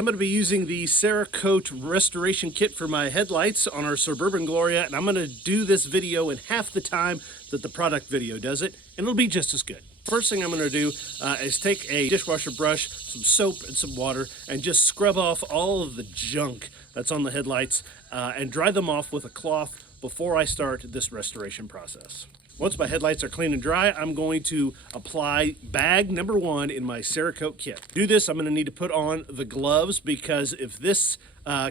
I'm going to be using the Cerakote Restoration Kit for my headlights on our Suburban Gloria, and I'm going to do this video in half the time that the product video does it, and it'll be just as good. First thing I'm going to do is take a dishwasher brush, some soap, and some water, and just scrub off all of the junk that's on the headlights and dry them off with a cloth before I start this restoration process. Once my headlights are clean and dry, I'm going to apply bag number 1 in my Cerakote kit. To do this, I'm going to need to put on the gloves because if this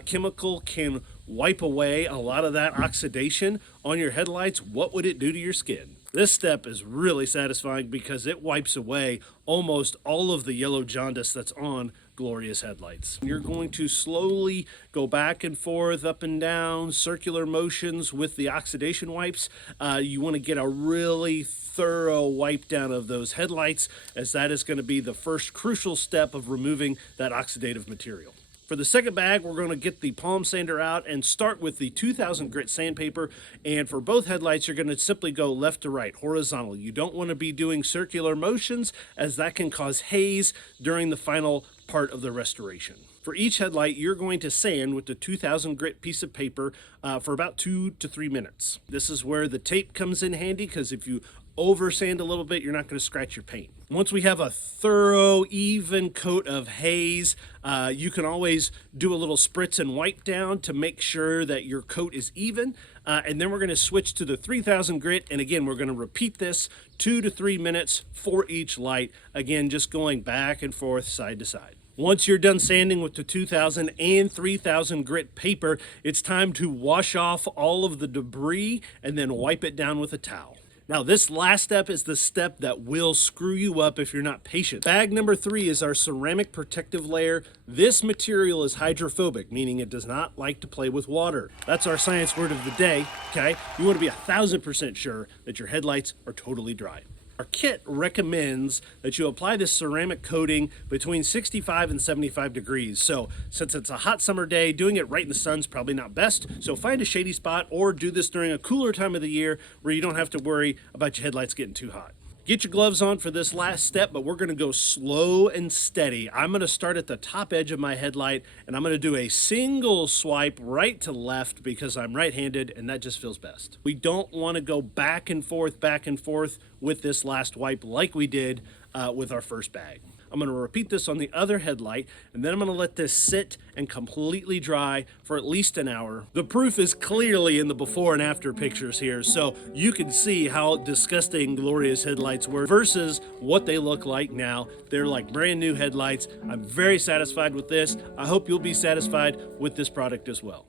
chemical can wipe away a lot of that oxidation on your headlights, what would it do to your skin? This step is really satisfying because it wipes away almost all of the yellow jaundice that's on Gloria's headlights. You're going to slowly go back and forth, up and down, circular motions with the oxidation wipes. You want to get a really thorough wipe down of those headlights, as that is going to be the first crucial step of removing that oxidative material. For the second bag, we're going to get the palm sander out and start with the 2000 grit sandpaper. And for both headlights, you're going to simply go left to right, horizontal. You don't want to be doing circular motions, as that can cause haze during the final part of the restoration. For each headlight, you're going to sand with the 2000 grit piece of paper for about 2 to 3 minutes. This is where the tape comes in handy, because if you over sand a little bit, you're not going to scratch your paint. Once we have a thorough, even coat of haze, you can always do a little spritz and wipe down to make sure that your coat is even. And then we're going to switch to the 3000 grit. And again, we're going to repeat this 2 to 3 minutes for each light. Again, just going back and forth, side to side. Once you're done sanding with the 2000 and 3000 grit paper, it's time to wash off all of the debris and then wipe it down with a towel. Now, this last step is the step that will screw you up if you're not patient. Bag number 3 is our ceramic protective layer. This material is hydrophobic, meaning it does not like to play with water. That's our science word of the day, okay? You want to be 1000% sure that your headlights are totally dry. Our kit recommends that you apply this ceramic coating between 65 and 75 degrees. So since it's a hot summer day, doing it right in the sun's probably not best. So find a shady spot or do this during a cooler time of the year where you don't have to worry about your headlights getting too hot. Get your gloves on for this last step, but we're going to go slow and steady. I'm going to start at the top edge of my headlight, and I'm going to do a single swipe right to left because I'm right-handed, and that just feels best. We don't want to go back and forth with this last wipe like we did with our first bag. I'm going to repeat this on the other headlight, and then I'm going to let this sit and completely dry for at least an hour. The proof is clearly in the before and after pictures here, so you can see how disgusting Gloria's headlights were versus what they look like now. They're like brand new headlights. I'm very satisfied with this. I hope you'll be satisfied with this product as well.